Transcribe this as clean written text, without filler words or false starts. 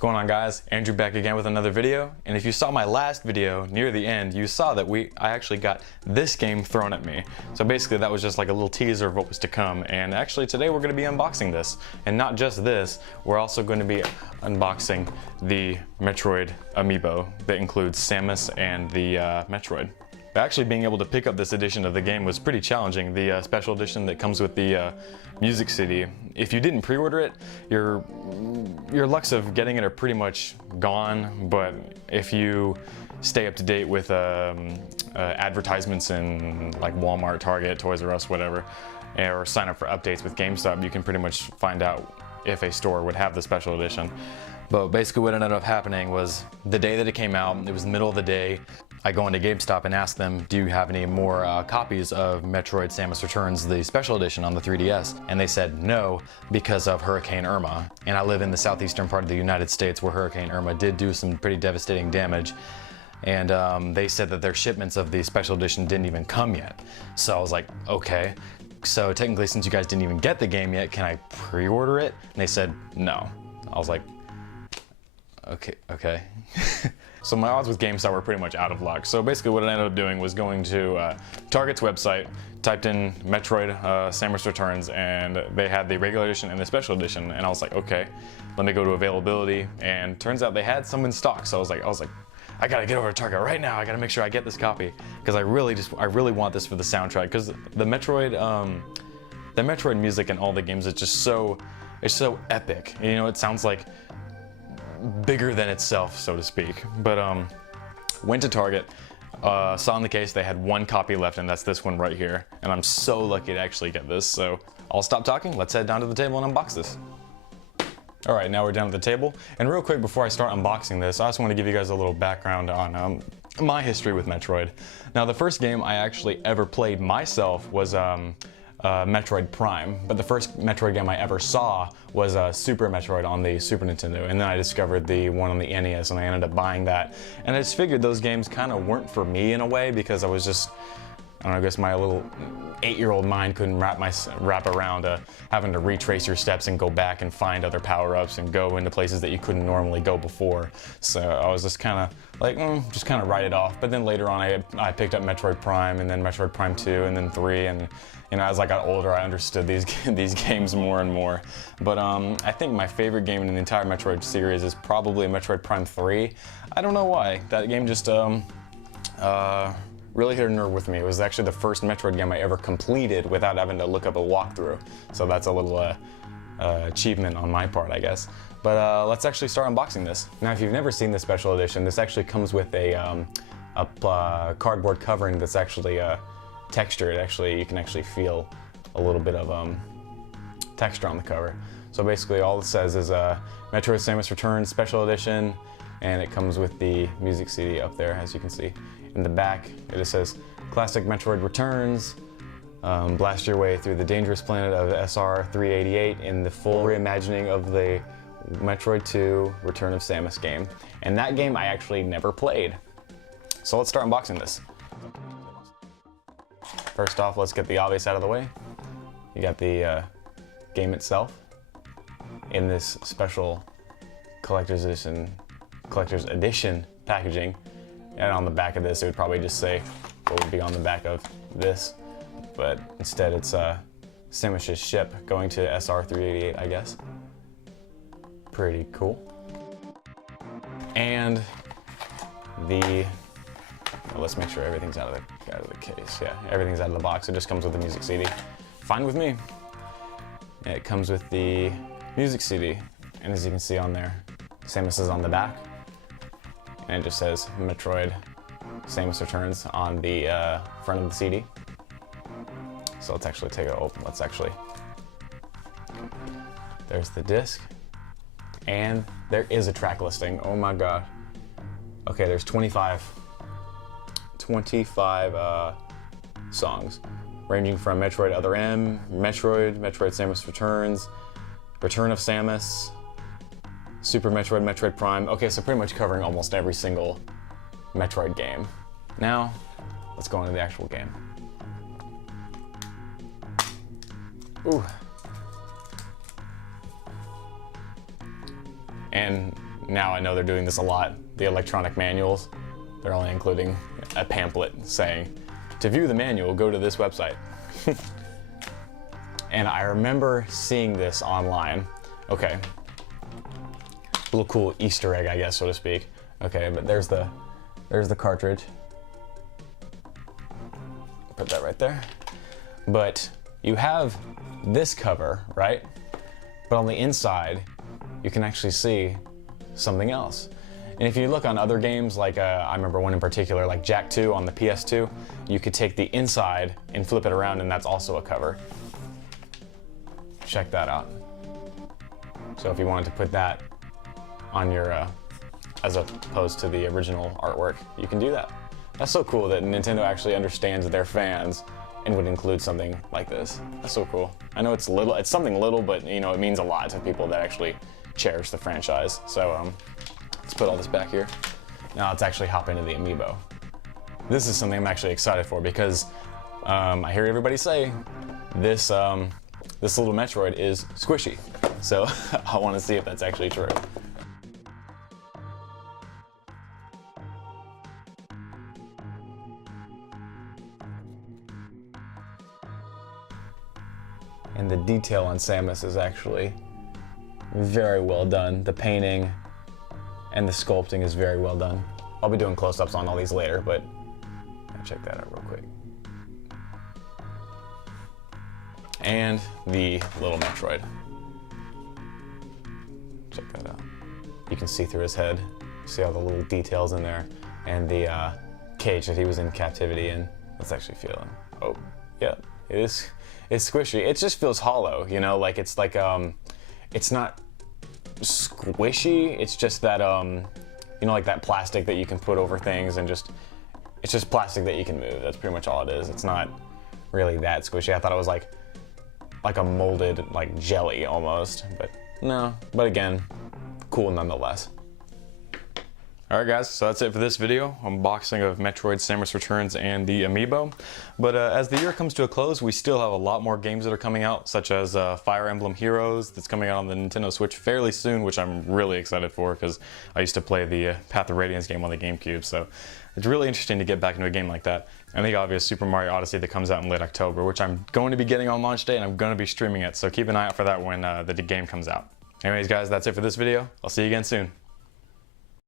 What's going on, guys? Andrew back again with another video, and if you saw my last video near the end, you saw that I actually got this game thrown at me. So basically that was just like a little teaser of what was to come, and actually today we're going to be unboxing this. And not just this, we're also going to be unboxing the Metroid Amiibo that includes Samus and the Metroid. Actually being able to pick up this edition of the game was pretty challenging, the special edition that comes with the music CD. If you didn't pre-order it, your lucks of getting it are pretty much gone, but if you stay up to date with advertisements in like Walmart, Target, Toys R Us, whatever, or sign up for updates with GameStop, you can pretty much find out if a store would have the special edition. But basically what ended up happening was the day that it came out, it was the middle of the day, I go into GameStop and ask them, do you have any more copies of Metroid Samus Returns, the special edition on the 3DS? And they said no, because of Hurricane Irma. And I live in the southeastern part of the United States where Hurricane Irma did do some pretty devastating damage. And they said that their shipments of the special edition didn't even come yet. So I was like, okay. So technically, since you guys didn't even get the game yet, can I pre-order it? And they said no. I was like, okay. So my odds with GameStop were pretty much out of luck. So basically what I ended up doing was going to Target's website, typed in Metroid Samus Returns, and they had the regular edition and the special edition. And I was like, okay, let me go to availability. And turns out they had some in stock. So I was like, I gotta get over to Target right now. I gotta make sure I get this copy because I really want this for the soundtrack. Because the Metroid music in all the games is just so epic. You know, it sounds like bigger than itself, so to speak. But went to Target, saw in the case they had one copy left, and that's this one right here. And I'm so lucky to actually get this. So I'll stop talking. Let's head down to the table and unbox this. All right, now we're down at the table. And real quick, before I start unboxing this, I just want to give you guys a little background on my history with Metroid. Now, the first game I actually ever played myself was Metroid Prime, but the first Metroid game I ever saw was Super Metroid on the Super Nintendo, and then I discovered the one on the NES, and I ended up buying that. And I just figured those games kind of weren't for me in a way, because I was just, I don't know, I guess my little 8-year-old mind couldn't wrap around having to retrace your steps and go back and find other power-ups and go into places that you couldn't normally go before. So I was just kind of like, just kind of write it off. But then later on I picked up Metroid Prime, and then Metroid Prime 2, and then 3, and you know, as I got older, I understood these games more and more. But I think my favorite game in the entire Metroid series is probably Metroid Prime 3. I don't know why. That game just really hit a nerve with me. It was actually the first Metroid game I ever completed without having to look up a walkthrough. So that's a little achievement on my part, I guess. But let's actually start unboxing this. Now, if you've never seen the special edition, this actually comes with a cardboard covering that's actually textured. Actually, you can actually feel a little bit of texture on the cover. So basically all it says is Metroid Samus Returns Special Edition, and it comes with the music CD up there, as you can see. In the back, it just says Classic Metroid Returns. Blast your way through the dangerous planet of SR-388 in the full reimagining of the Metroid 2 Return of Samus game. And that game I actually never played. So let's start unboxing this. First off, let's get the obvious out of the way. You got the game itself in this special collector's edition packaging. And on the back of this, it would probably just say what would be on the back of this. But instead, it's Samus' ship going to SR-388, I guess. Pretty cool. And let's make sure everything's out of the case. Yeah, everything's out of the box. It just comes with the music CD. Fine with me. It comes with the music CD, and as you can see on there, Samus is on the back, and it just says Metroid Samus Returns on the front of the CD. So let's actually take it open. There's the disc, and there is a track listing. Oh my god. Okay, there's 25 songs, ranging from Metroid Other M, Metroid Samus Returns, Return of Samus, Super Metroid, Metroid Prime. Okay, so pretty much covering almost every single Metroid game. Now, let's go into the actual game. Ooh. And now I know they're doing this a lot. The electronic manuals, they're only including a pamphlet saying, to view the manual, go to this website. And I remember seeing this online. Okay, a little cool Easter egg, I guess, so to speak. Okay, but there's the cartridge. Put that right there. But you have this cover, right? But on the inside, you can actually see something else. And if you look on other games, like I remember one in particular, like Jak 2 on the PS2, you could take the inside and flip it around, and that's also a cover. Check that out. So if you wanted to put that on your, as opposed to the original artwork, you can do that. That's so cool that Nintendo actually understands their fans and would include something like this. That's so cool. I know it's little, it's something little, but you know, it means a lot to people that actually cherish the franchise. So let's put all this back here. Now let's actually hop into the Amiibo. This is something I'm actually excited for because I hear everybody say this this little Metroid is squishy. So I want to see if that's actually true. And the detail on Samus is actually very well done. The painting and the sculpting is very well done. I'll be doing close-ups on all these later, but check that out real quick. And the little Metroid. Check that out. You can see through his head. See all the little details in there. And the cage that he was in captivity in. Let's actually feel him. Oh, yeah, it is. It's squishy. It just feels hollow, you know, like it's not squishy. It's just that, you know, like that plastic that you can put over things and it's just plastic that you can move. That's pretty much all it is. It's not really that squishy. I thought it was like a molded, like jelly almost, but no. But again, cool nonetheless. Alright guys, so that's it for this video, unboxing of Metroid, Samus Returns, and the Amiibo. But as the year comes to a close, we still have a lot more games that are coming out, such as Fire Emblem Heroes that's coming out on the Nintendo Switch fairly soon, which I'm really excited for because I used to play the Path of Radiance game on the GameCube, so it's really interesting to get back into a game like that. And the obvious Super Mario Odyssey that comes out in late October, which I'm going to be getting on launch day and I'm going to be streaming it, so keep an eye out for that when the game comes out. Anyways guys, that's it for this video. I'll see you again soon.